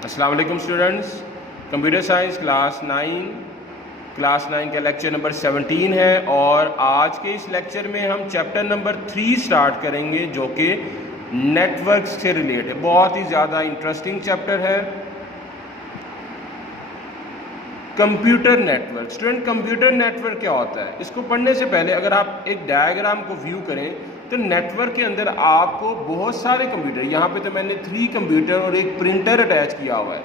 अस्सलाम वालेकुम students. Computer science class 9 का लेक्चर नंबर 17 है और आज के इस लेक्चर में हम चैप्टर नंबर 3 स्टार्ट करेंगे जो कि नेटवर्क से रिलेटेड है। बहुत ही ज़्यादा इंटरेस्टिंग चैप्टर है। Computer network. Student, computer network क्या होता है? इसको पढ़ने से पहले अगर आप एक डायग्राम को व्यू करें तो नेटवर्क के अंदर आपको बहुत सारे कंप्यूटर, यहाँ पे तो मैंने 3 कंप्यूटर और एक प्रिंटर अटैच किया हुआ है।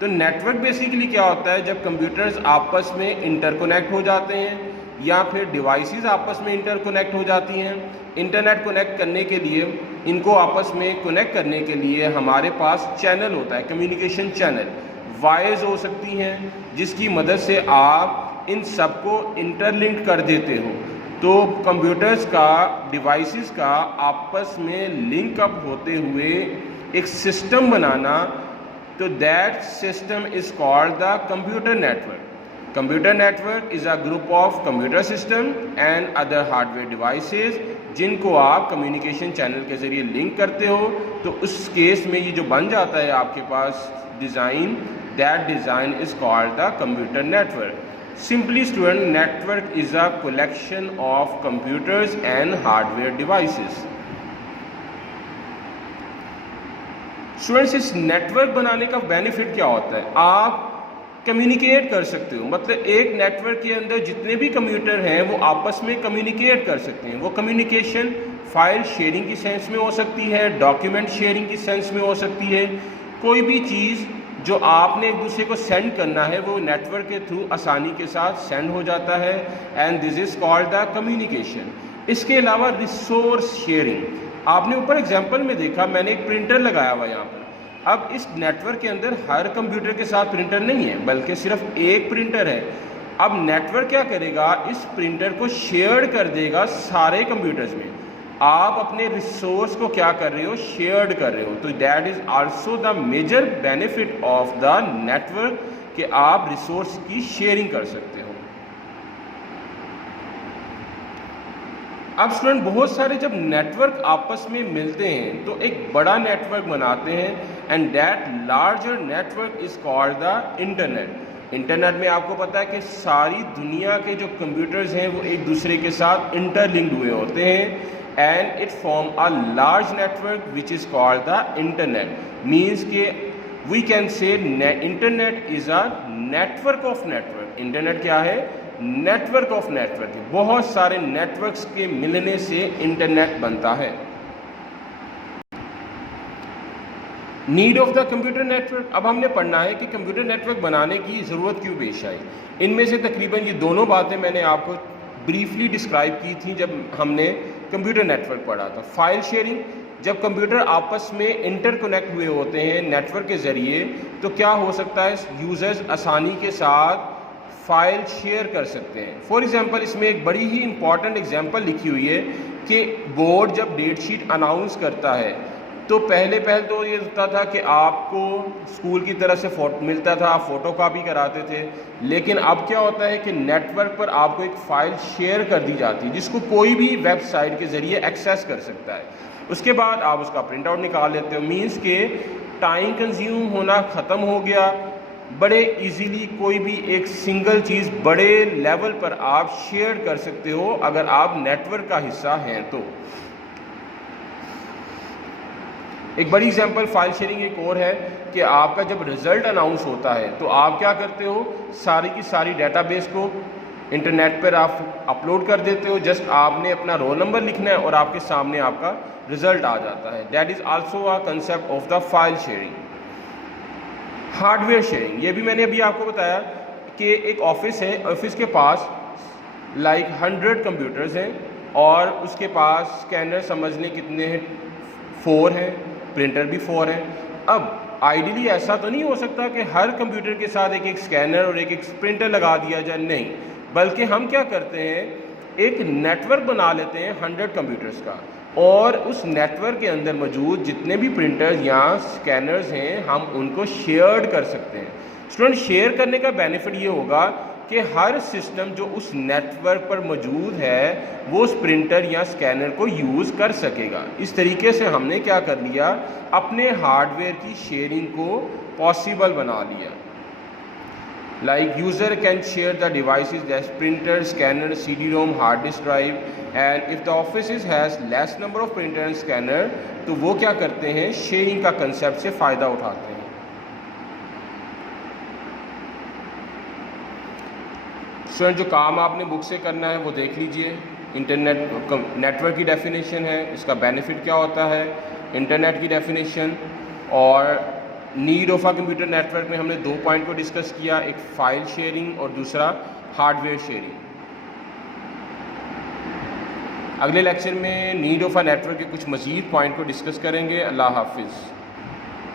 तो नेटवर्क बेसिकली क्या होता है? जब कंप्यूटर्स आपस में इंटरकनेक्ट हो जाते हैं या फिर डिवाइसेस आपस में इंटरकनेक्ट हो जाती हैं। इंटरनेट कनेक्ट करने के लिए, इनको आपस में कनेक्ट करने के लिए हमारे पास चैनल होता है, कम्युनिकेशन चैनल। वायर्स हो सकती हैं जिसकी मदद से आप इन सबको इंटरलिंक कर देते हो। तो कंप्यूटर्स का, डिवाइसेस का आपस में लिंक अप होते हुए एक सिस्टम बनाना, तो that system is called the computer network. Computer network is a group of computer system and other hardware devices जिनको आप कम्युनिकेशन चैनल के ज़रिए लिंक करते हो। तो उस केस में ये जो बन जाता है आपके पास design, that design is called the computer network. Simply student, network is a collection of computers and hardware devices. Students, इस नेटवर्क बनाने का बेनिफिट क्या होता है? आप कम्युनिकेट कर सकते हो। मतलब एक नेटवर्क के अंदर जितने भी कंप्यूटर हैं वो आपस में कम्युनिकेट कर सकते हैं। वो कम्युनिकेशन फाइल शेयरिंग की सेंस में हो सकती है, डॉक्यूमेंट शेयरिंग की सेंस में हो सकती है। कोई भी चीज़ जो आपने एक दूसरे को सेंड करना है वो नेटवर्क के थ्रू आसानी के साथ सेंड हो जाता है and this is called the communication. इसके अलावा रिसोर्स शेयरिंग, आपने ऊपर एग्जांपल में देखा, मैंने एक प्रिंटर लगाया हुआ यहाँ पर। अब इस नेटवर्क के अंदर हर कंप्यूटर के साथ प्रिंटर नहीं है बल्कि सिर्फ एक प्रिंटर है। अब नेटवर्क क्या करेगा? इस प्रिंटर को शेयर कर देगा सारे कंप्यूटर्स में। आप अपने रिसोर्स को क्या कर रहे हो? शेयर्ड कर रहे हो। तो that is also the major benefit of the network कि आप रिसोर्स की शेयरिंग कर सकते हो। अब स्टूडेंट, बहुत सारे जब नेटवर्क आपस में मिलते हैं तो एक बड़ा नेटवर्क बनाते हैं and that larger network is called the internet. Internet में आपको पता है कि सारी दुनिया के जो कंप्यूटर्स हैं वो एक दूसरे के साथ इंटरलिंक्ड हुए होते हैं and it form a large network which is called the internet. Means कि we can say internet is a network of network. internet क्या है? network of network। बहुत सारे networks के मिलने से internet बनता है। Need of the computer network. अब हमने पढ़ना है कि कंप्यूटर नेटवर्क बनाने की ज़रूरत क्यों पेश आई। इनमें से तकरीबन ये दोनों बातें मैंने आपको ब्रीफली डिस्क्राइब की थी जब हमने कंप्यूटर नेटवर्क पढ़ा था। फाइल शेयरिंग, जब कंप्यूटर आपस में इंटरकनेक्ट हुए होते हैं नेटवर्क के ज़रिए तो क्या हो सकता है? यूज़र्स आसानी के साथ फाइल शेयर कर सकते हैं। फॉर एग्जांपल, इसमें एक बड़ी ही इंपॉर्टेंट एग्जांपल लिखी हुई है कि बोर्ड जब डेट शीट अनाउंस करता है तो पहले तो ये होता था कि आपको स्कूल की तरफ से फोटो मिलता था, आप फ़ोटो कापी कराते थे। लेकिन अब क्या होता है कि नेटवर्क पर आपको एक फ़ाइल शेयर कर दी जाती है जिसको कोई भी वेबसाइट के ज़रिए एक्सेस कर सकता है। उसके बाद आप उसका प्रिंट आउट निकाल लेते हो। मीन्स के टाइम कंज्यूम होना ख़त्म हो गया। बड़े इजीली कोई भी एक सिंगल चीज़ बड़े लेवल पर आप शेयर कर सकते हो अगर आप नेटवर्क का हिस्सा हैं तो। एक बड़ी एग्जांपल फाइल शेयरिंग एक और है कि आपका जब रिज़ल्ट अनाउंस होता है तो आप क्या करते हो? सारी की सारी डेटाबेस को इंटरनेट पर आप अपलोड कर देते हो। जस्ट आपने अपना रोल नंबर लिखना है और आपके सामने आपका रिज़ल्ट आ जाता है। That is also a concept of the file sharing. Hardware sharing, ये भी मैंने अभी आपको बताया कि एक ऑफिस है, ऑफिस के पास लाइक 100 कंप्यूटर्स हैं और उसके पास स्कैनर समझ लें कितने हैं? 4 हैं, प्रिंटर भी 4 है। अब आइडियली ऐसा तो नहीं हो सकता कि हर कंप्यूटर के साथ एक स्कैनर और एक प्रिंटर लगा दिया जाए, नहीं। बल्कि हम क्या करते हैं, एक नेटवर्क बना लेते हैं 100 कंप्यूटर्स का और उस नेटवर्क के अंदर मौजूद जितने भी प्रिंटर्स या स्कैनर्स हैं हम उनको शेयर्ड कर सकते हैं। स्टूडेंट, शेयर करने का बेनिफिट ये होगा کہ ہر سسٹم جو اس نیٹ ورک پر موجود ہے وہ اس پرنٹر یا اسکینر کو یوز کر سکے گا. اس طریقے سے ہم نے کیا کر لیا, اپنے ہارڈ ویئر کی شیئرنگ کو پاسبل بنا لیا. Like user can share the devices that's printer, scanner, CD-ROM, hard disk drive, and if the office has less number of printer and scanner تو وہ کیا کرتے ہیں, شیئرنگ کا کنسیپٹ سے فائدہ اٹھاتے ہیں. اسٹوڈنٹ جو کام آپ نے بک سے کرنا ہے وہ دیکھ لیجئے. انٹرنیٹ نیٹورک کی ڈیفینیشن ہے, اس کا بینیفٹ کیا ہوتا ہے, انٹرنیٹ کی ڈیفینیشن, اور need of a computer network میں ہم نے 2 پوائنٹ کو ڈسکس کیا, ایک فائل شیئرنگ اور دوسرا ہارڈ ویئر شیئرنگ. اگلے لیکچر میں نیڈ آف اے نیٹورک کے کچھ مزید پوائنٹ کو ڈسکس کریں گے. اللہ حافظ.